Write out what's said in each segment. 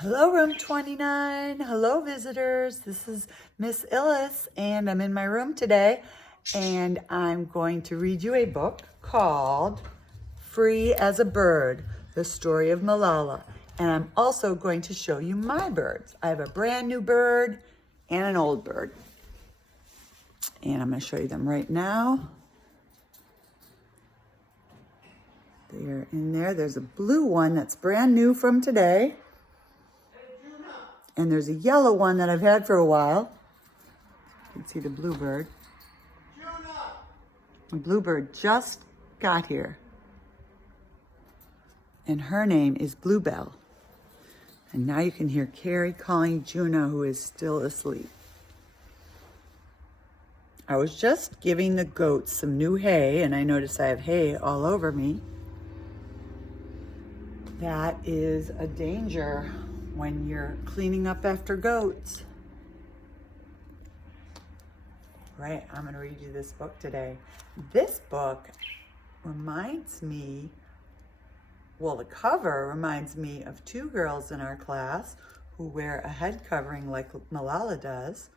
Hello, room 29. Hello, visitors. This is Miss Illis, and I'm in my room today, and I'm going to read you a book called Free as a Bird, The Story of Malala. And I'm also going to show you my birds. I have a brand new bird and an old bird. And I'm going to show you them right now. They're in there. There's a blue one that's brand new from today. And there's a yellow one that I've had for a while. You can see the bluebird. The bluebird just got here. And her name is Bluebell. And now you can hear Carrie calling Juno, who is still asleep. I was just giving the goats some new hay, and I notice I have hay all over me. That is a danger when you're cleaning up after goats. Right, I'm gonna read you this book today. This book reminds me, well, the cover reminds me of two girls in our class who wear a head covering like Malala does.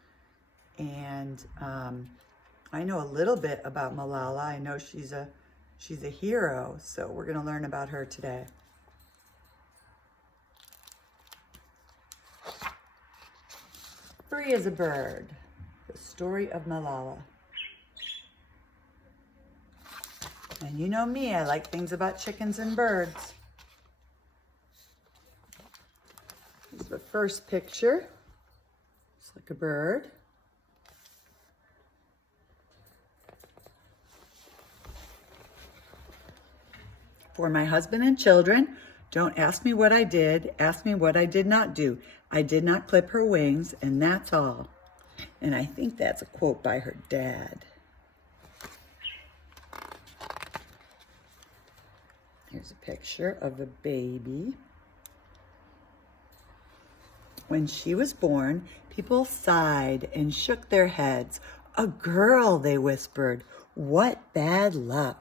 And I know a little bit about Malala. I know she's a hero, so we're gonna learn about her today. Free as a Bird, the story of Malala. And you know me, I like things about chickens and birds. Here's the first picture. It's like a bird. For my husband and children, don't ask me what I did, ask me what I did not do. I did not clip her wings, and that's all. And I think that's a quote by her dad. Here's a picture of a baby. When she was born, people sighed and shook their heads. A girl, they whispered. What bad luck.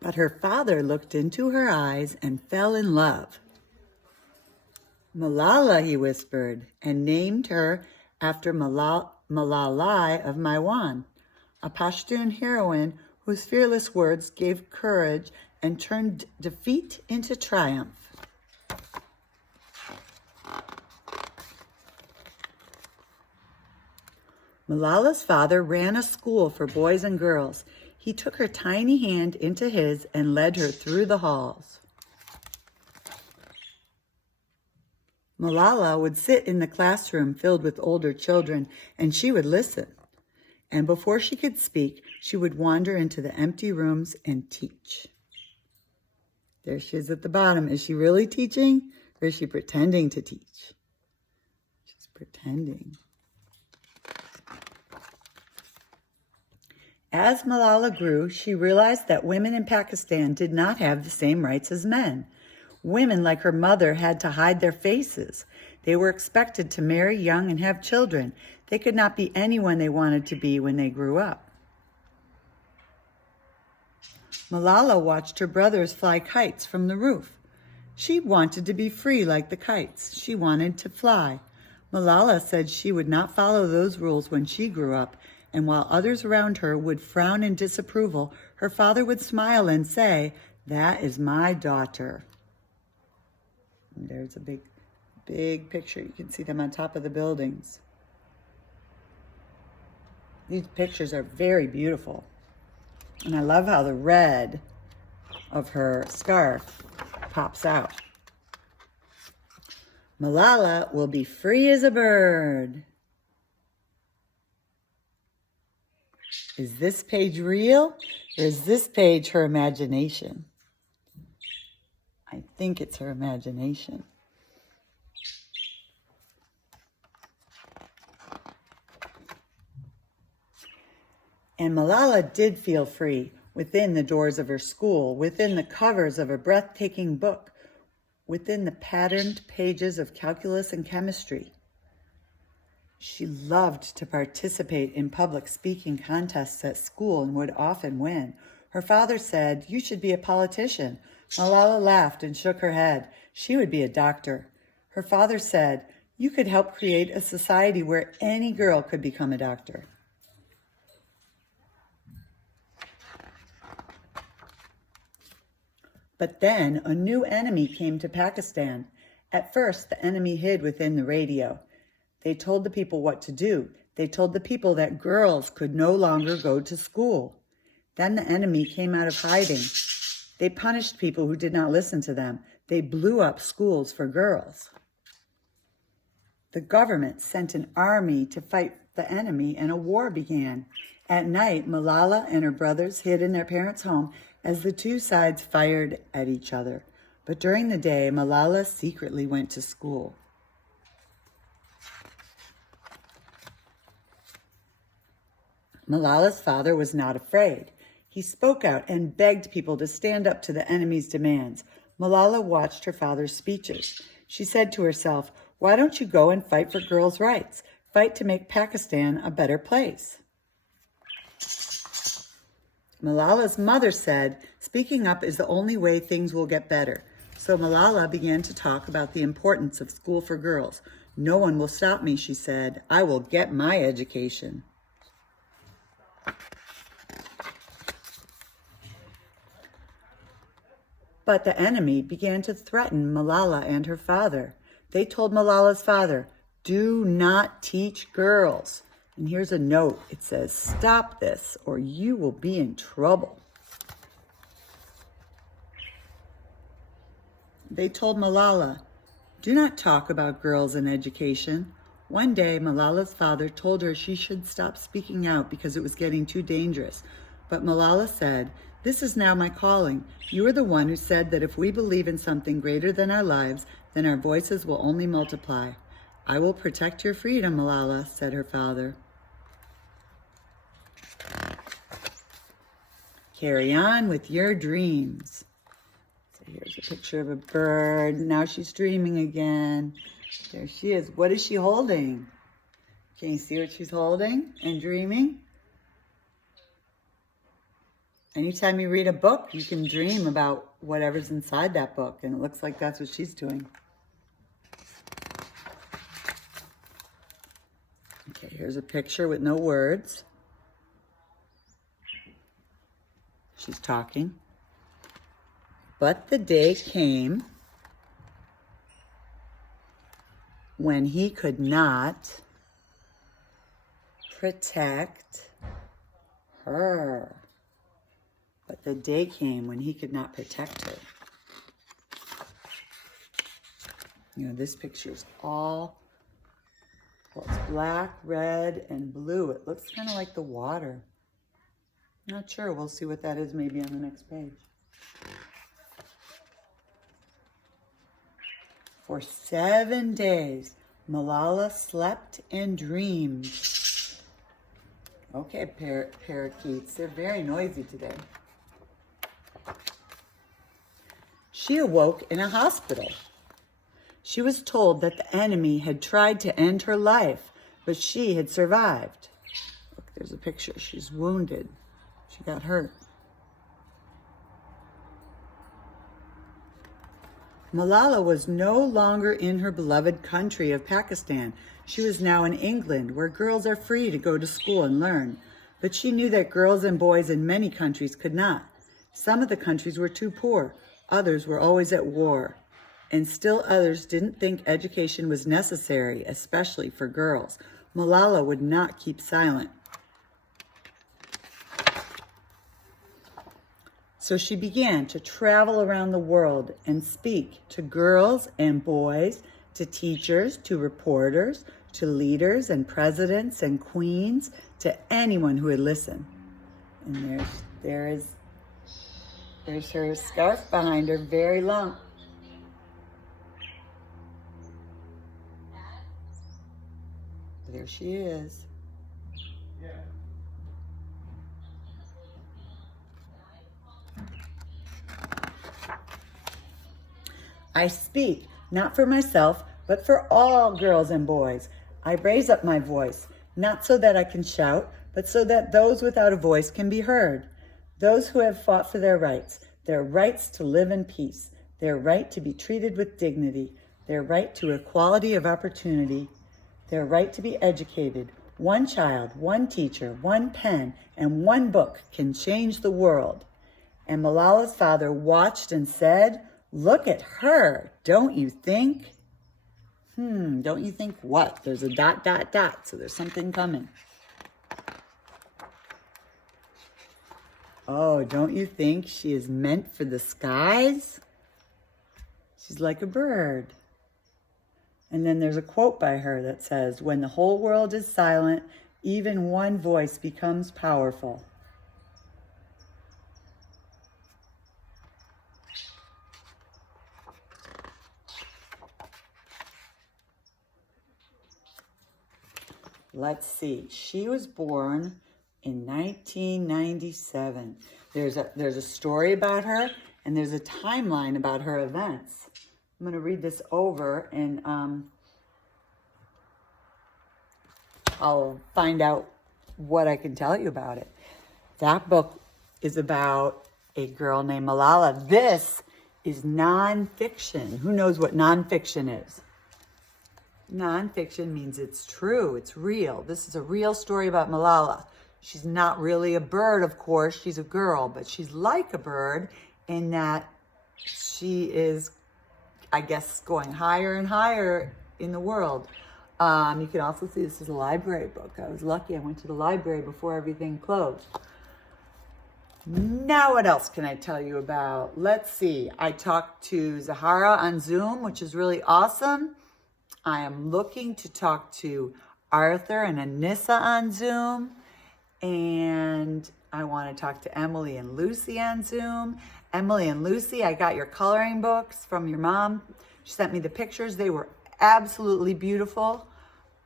But her father looked into her eyes and fell in love. Malala, he whispered, and named her after Malalai of Maiwan, a Pashtun heroine whose fearless words gave courage and turned defeat into triumph. Malala's father ran a school for boys and girls. He took her tiny hand into his and led her through the halls. Malala would sit in the classroom filled with older children, and she would listen. And before she could speak, she would wander into the empty rooms and teach. There she is at the bottom. Is she really teaching, or is she pretending to teach? She's pretending. As Malala grew, she realized that women in Pakistan did not have the same rights as men. Women, like her mother, had to hide their faces. They were expected to marry young and have children. They could not be anyone they wanted to be when they grew up. Malala watched her brothers fly kites from the roof. She wanted to be free like the kites. She wanted to fly. Malala said she would not follow those rules when she grew up, and while others around her would frown in disapproval, her father would smile and say, "That is my daughter." And there's a big picture. You can see them on top of the buildings. These pictures are very beautiful. And I love how the red of her scarf pops out. Malala will be free as a bird. Is this page real, or is this page her imagination? I think it's her imagination. And Malala did feel free within the doors of her school, within the covers of a breathtaking book, within the patterned pages of calculus and chemistry. She loved to participate in public speaking contests at school and would often win. Her father said, "You should be a politician." Malala laughed and shook her head. She would be a doctor. Her father said, "You could help create a society where any girl could become a doctor." But then a new enemy came to Pakistan. At first, the enemy hid within the radio. They told the people what to do. They told the people that girls could no longer go to school. Then the enemy came out of hiding. They punished people who did not listen to them. They blew up schools for girls. The government sent an army to fight the enemy, and a war began. At night, Malala and her brothers hid in their parents' home as the two sides fired at each other. But during the day, Malala secretly went to school. Malala's father was not afraid. He spoke out and begged people to stand up to the enemy's demands. Malala watched her father's speeches. She said to herself, "Why don't you go and fight for girls' rights? Fight to make Pakistan a better place." Malala's mother said, "Speaking up is the only way things will get better." So Malala began to talk about the importance of school for girls. "No one will stop me," she said. "I will get my education." But the enemy began to threaten Malala and her father. They told Malala's father, "Do not teach girls." And here's a note. It says, "Stop this or you will be in trouble." They told Malala, "Do not talk about girls and education." One day, Malala's father told her she should stop speaking out because it was getting too dangerous. But Malala said, "This is now my calling. You are the one who said that if we believe in something greater than our lives, then our voices will only multiply." "I will protect your freedom, Malala," said her father. Carry on with your dreams. So here's a picture of a bird. Now she's dreaming again. There she is. What is she holding? Can you see what she's holding and dreaming? Anytime you read a book, you can dream about whatever's inside that book, and it looks like that's what she's doing. Okay, here's a picture with no words. She's talking. But the day came when he could not protect her. But the day came when he could not protect her. You know, this picture is all, well, it's black, red, and blue. It looks kind of like the water. Not sure. We'll see what that is maybe on the next page. For 7 days, Malala slept and dreamed. Okay, parakeets, they're very noisy today. She awoke in a hospital. She was told that the enemy had tried to end her life, but she had survived. Look, there's a picture. She's wounded. She got hurt. Malala was no longer in her beloved country of Pakistan. She was now in England, where girls are free to go to school and learn. But she knew that girls and boys in many countries could not. Some of the countries were too poor. Others were always at war. And still others didn't think education was necessary, especially for girls. Malala would not keep silent. So she began to travel around the world and speak to girls and boys, to teachers, to reporters, to leaders and presidents and queens, to anyone who would listen. And there's her scarf behind her, very long. There she is. I speak, not for myself, but for all girls and boys. I raise up my voice, not so that I can shout, but so that those without a voice can be heard. Those who have fought for their rights to live in peace, their right to be treated with dignity, their right to equality of opportunity, their right to be educated. One child, one teacher, one pen, and one book can change the world. And Malala's father watched and said, "Look at her, don't you think?" Don't you think what? There's a ... so there's something coming. Oh, don't you think she is meant for the skies? She's like a bird. And then there's a quote by her that says, "When the whole world is silent, even one voice becomes powerful." Let's see. She was born in 1997. There's a story about her, and there's a timeline about her events. I'm going to read this over, and I'll find out what I can tell you about it. That book is about a girl named Malala. This is nonfiction. Who knows what nonfiction is? Nonfiction means it's true, it's real. This is a real story about Malala. She's not really a bird, of course. She's a girl, but she's like a bird in that she is, I guess, going higher and higher in the world. You can also see this is a library book. I was lucky I went to the library before everything closed. Now what else can I tell you about? Let's see. I talked to Zahara on Zoom, which is really awesome. I am looking to talk to Arthur and Anissa on Zoom. And I want to talk to Emily and Lucy on Zoom. Emily and Lucy, I got your coloring books from your mom. She sent me the pictures. They were absolutely beautiful.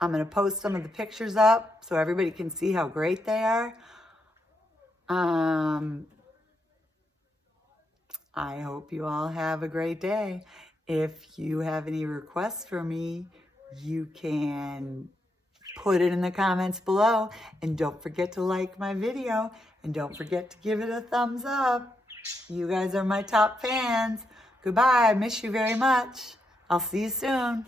I'm going to post some of the pictures up so everybody can see how great they are. I hope you all have a great day. If you have any requests for me, you can put it in the comments below. And don't forget to like my video. And don't forget to give it a thumbs up. You guys are my top fans. Goodbye. I miss you very much. I'll see you soon.